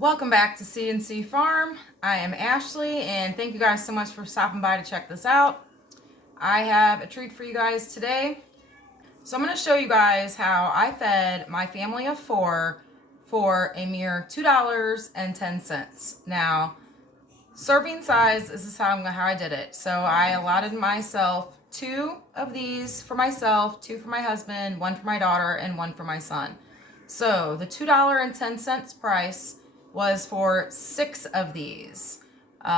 Welcome back to C&C Farm. I am Ashley, and thank you guys so much for stopping by to check this out. I have a treat for you guys today. So I'm going to show you guys how I fed my family of 4 for a mere $2.10. Now, serving size, this is how I did it. So I allotted myself 2 of these for myself, 2 for my husband, 1 for my daughter, and 1 for my son. So the $2.10 price was for 6 of these. It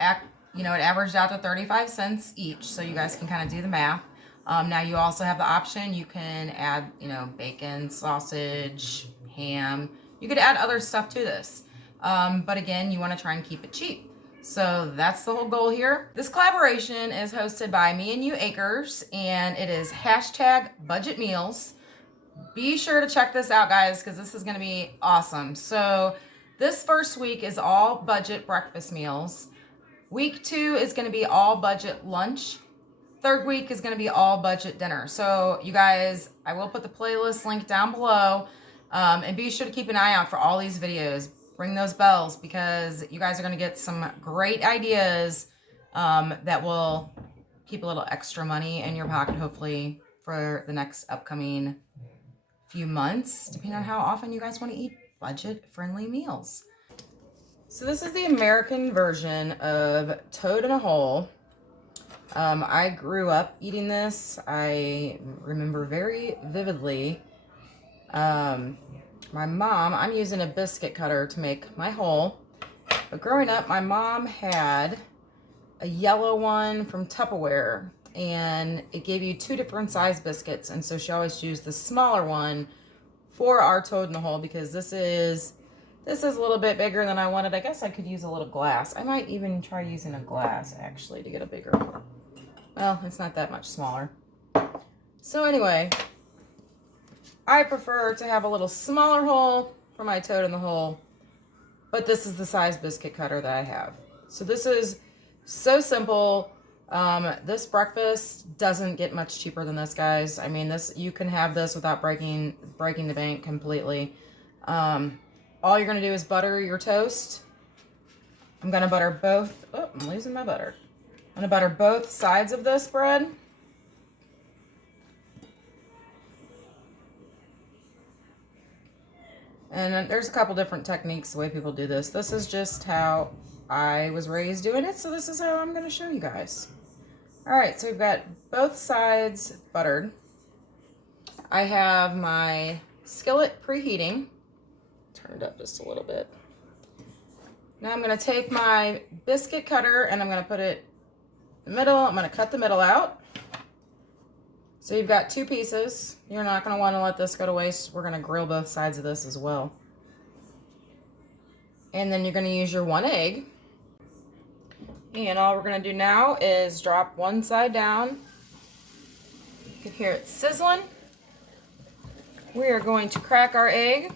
averaged out to 35 cents each, so you guys can kind of do the math. Now you also have the option, you can add, bacon, sausage, ham. You could add other stuff to this. But again, you want to try and keep it cheap. So that's the whole goal here. This collaboration is hosted by Me and You Acres, and it is #BudgetMeals. Be sure to check this out, guys, because this is going to be awesome. So this first week is all budget breakfast meals. Week 2 is going to be all budget lunch. Third week is going to be all budget dinner. So you guys, I will put the playlist link down below. And be sure to keep an eye out for all these videos. Ring those bells because you guys are going to get some great ideas that will keep a little extra money in your pocket, hopefully, for the next upcoming few months, depending on how often you guys want to eat budget-friendly meals. So this is the American version of toad in a hole. I grew up eating this. I remember very vividly. My mom, I'm using a biscuit cutter to make my hole. But growing up, my mom had a yellow one from Tupperware, and it gave you 2 different size biscuits, and so she always used the smaller one for our toad in the hole because this is a little bit bigger than I wanted. I guess I could use a little glass. I might even try using a glass actually to get a bigger one. Well, it's not that much smaller. So anyway, I prefer to have a little smaller hole for my toad in the hole, but this is the size biscuit cutter that I have. So this is so simple. This breakfast doesn't get much cheaper than this, guys. I mean, you can have this without breaking the bank completely. All you're gonna do is butter your toast. I'm gonna butter both. Oh, I'm losing my butter. I'm gonna butter both sides of this bread. And there's a couple different techniques the way people do this. This is just how I was raised doing it, so this is how I'm gonna show you guys. All right, so we've got both sides buttered. I have my skillet preheating. Turn it up just a little bit. Now I'm going to take my biscuit cutter and I'm going to put it in the middle. I'm going to cut the middle out. So you've got 2 pieces. You're not going to want to let this go to waste. We're going to grill both sides of this as well. And then you're going to use your 1 egg. And all we're going to do now is drop one side down. You can hear it sizzling. We are going to crack our egg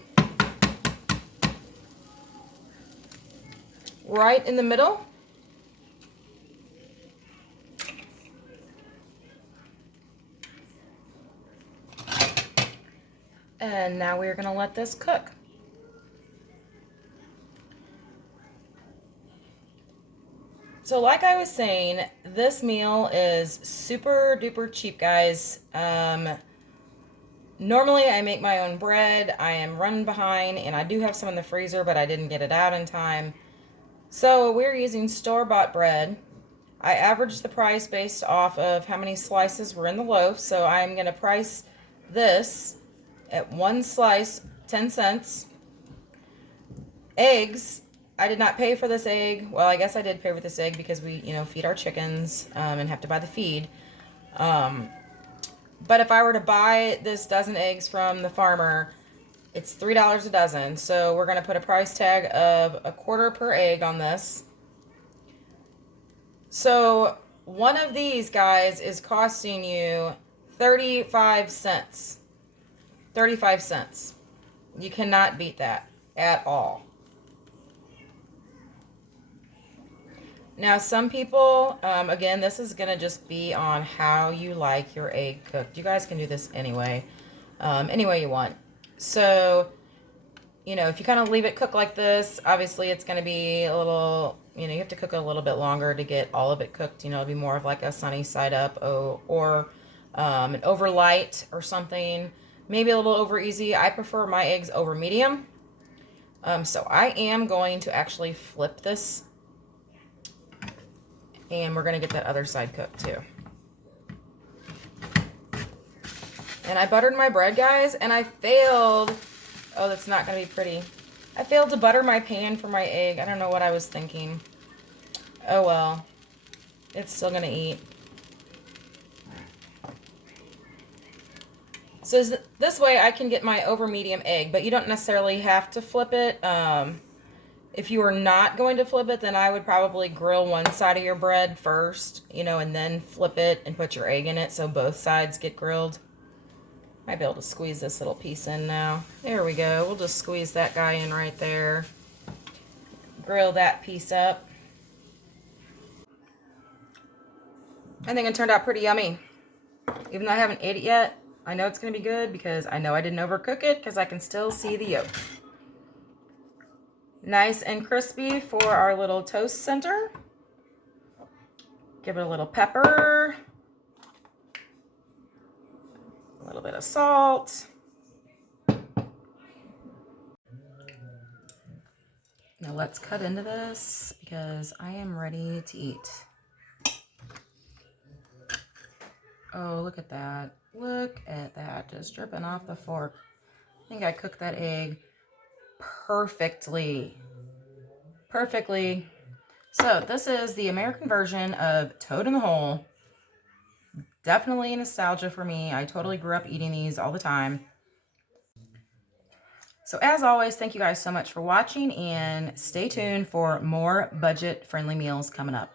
right in the middle. And now we're going to let this cook. So like I was saying, this meal is super duper cheap, guys. Normally I make my own bread. I am running behind and I do have some in the freezer, but I didn't get it out in time. So we're using store-bought bread. I averaged the price based off of how many slices were in the loaf. So I'm going to price this at 1 slice, 10 cents. Eggs. I did not pay for this egg. Well, I guess I did pay for this egg because we, feed our chickens and have to buy the feed. But if I were to buy this dozen eggs from the farmer, it's $3 a dozen. So we're going to put a price tag of $1.25 per egg on this. So one of these, guys, is costing you 35 cents. 35 cents. You cannot beat that at all. Now, some people, again, this is going to just be on how you like your egg cooked. You guys can do this any way you want. So you know, if you kind of leave it cook like this, obviously it's going to be a little, you know, you have to cook it a little bit longer to get all of it cooked. You know, it'll be more of like a sunny side up or an over light or something. Maybe a little over easy. I prefer my eggs over medium. So I am going to actually flip this, and we're going to get that other side cooked too. And I buttered my bread, guys, and I failed. Oh, that's not going to be pretty. I failed to butter my pan for my egg. I don't know what I was thinking. Oh, well. It's still going to eat. So this way I can get my over medium egg, but you don't necessarily have to flip it. If you are not going to flip it, then I would probably grill one side of your bread first, you know, and then flip it and put your egg in it so both sides get grilled. Might be able to squeeze this little piece in now. There we go. We'll just squeeze that guy in right there. Grill that piece up. I think it turned out pretty yummy. Even though I haven't ate it yet, I know it's going to be good because I know I didn't overcook it because I can still see the yolk. Nice and crispy for our little toast center. Give it a little pepper. A little bit of salt. Now let's cut into this because I am ready to eat. Oh, look at that. Look at that. Just dripping off the fork. I think I cooked that egg perfectly. Perfectly. So this is the American version of Toad in the Hole. Definitely nostalgia for me. I totally grew up eating these all the time. So as always, thank you guys so much for watching, and stay tuned for more budget-friendly meals coming up.